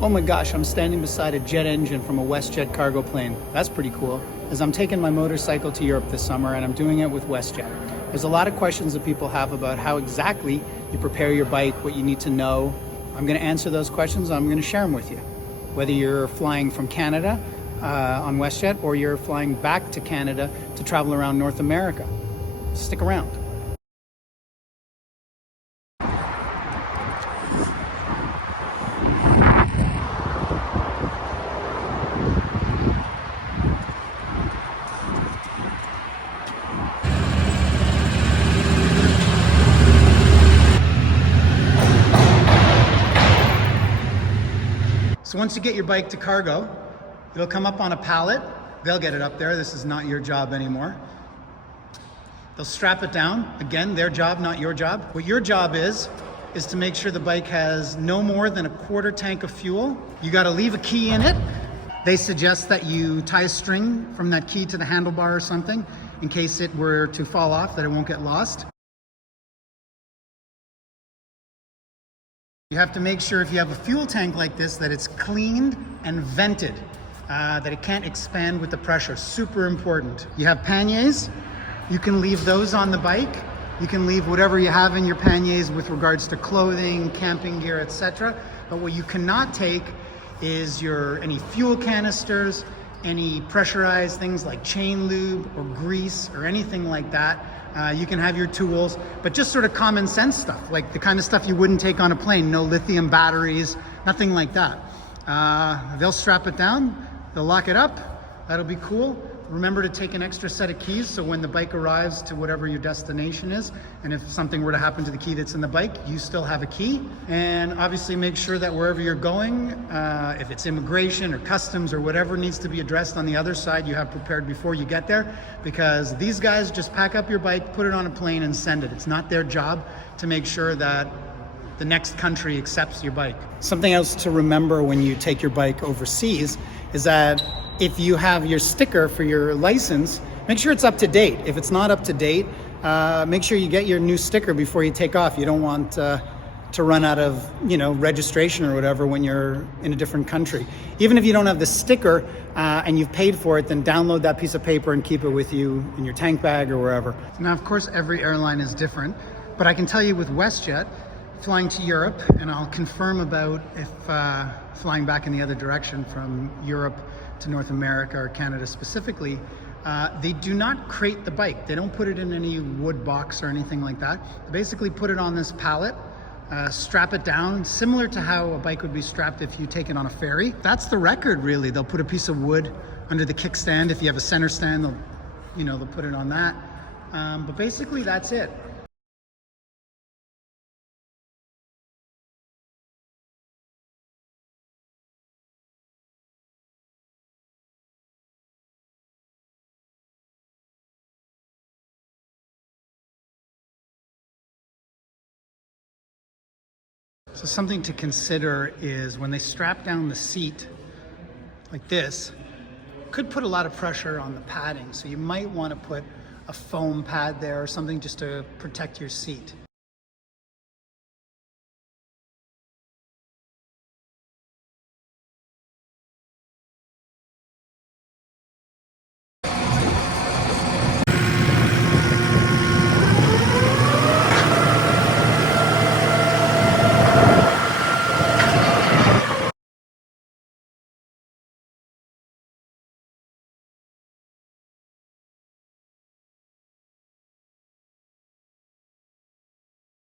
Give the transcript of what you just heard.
Oh my gosh, I'm standing beside a jet engine from a WestJet cargo plane. That's pretty cool, as I'm taking my motorcycle to Europe this summer, and I'm doing it with WestJet. There's a lot of questions that people have about how exactly you prepare your bike, what you need to know. I'm going to answer those questions. I'm going to share them with you. Whether you're flying from Canada on WestJet, or you're flying back to Canada to travel around North America. Stick around. So once you get your bike to cargo, it'll come up on a pallet. They'll get it up there. This is not your job anymore. They'll strap it down. Again, their job, not your job. What your job is to make sure the bike has no more than a quarter tank of fuel. You got to leave a key in it. They suggest that you tie a string from that key to the handlebar or something in case it were to fall off, that it won't get lost. You have to make sure if you have a fuel tank like this that it's cleaned and vented, that it can't expand with the pressure. Super important. You have panniers. You can leave those on the bike. You can leave whatever you have in your panniers with regards to clothing, camping gear, etc. But what you cannot take is any fuel canisters, any pressurized things like chain lube or grease or anything like that. You can have your tools, but just sort of common sense stuff, like the kind of stuff you wouldn't take on a plane. No lithium batteries, nothing like that. They'll strap it down, they'll lock it up. That'll be cool. Remember to take an extra set of keys, so when the bike arrives to whatever your destination is, and if something were to happen to the key that's in the bike, you still have a key. And obviously make sure that wherever you're going, if it's immigration or customs or whatever needs to be addressed on the other side, you have prepared before you get there, because these guys just pack up your bike, put it on a plane and send it. It's not their job to make sure that the next country accepts your bike. Something else to remember when you take your bike overseas is that if you have your sticker for your license, make sure it's up to date. If it's not up to date, make sure you get your new sticker before you take off. You don't want to run out of, registration or whatever when you're in a different country. Even if you don't have the sticker and you've paid for it, then download that piece of paper and keep it with you in your tank bag or wherever. Now, of course, every airline is different, but I can tell you with WestJet, flying to Europe, and I'll confirm about if flying back in the other direction from Europe to North America or Canada specifically, they do not crate the bike. They don't put it in any wood box or anything like that. They basically put it on this pallet, strap it down, similar to how a bike would be strapped if you take it on a ferry. That's the record, really. They'll put a piece of wood under the kickstand. If you have a center stand, they'll put it on that. But basically, that's it. So something to consider is when they strap down the seat like this, could put a lot of pressure on the padding. So you might want to put a foam pad there or something just to protect your seat.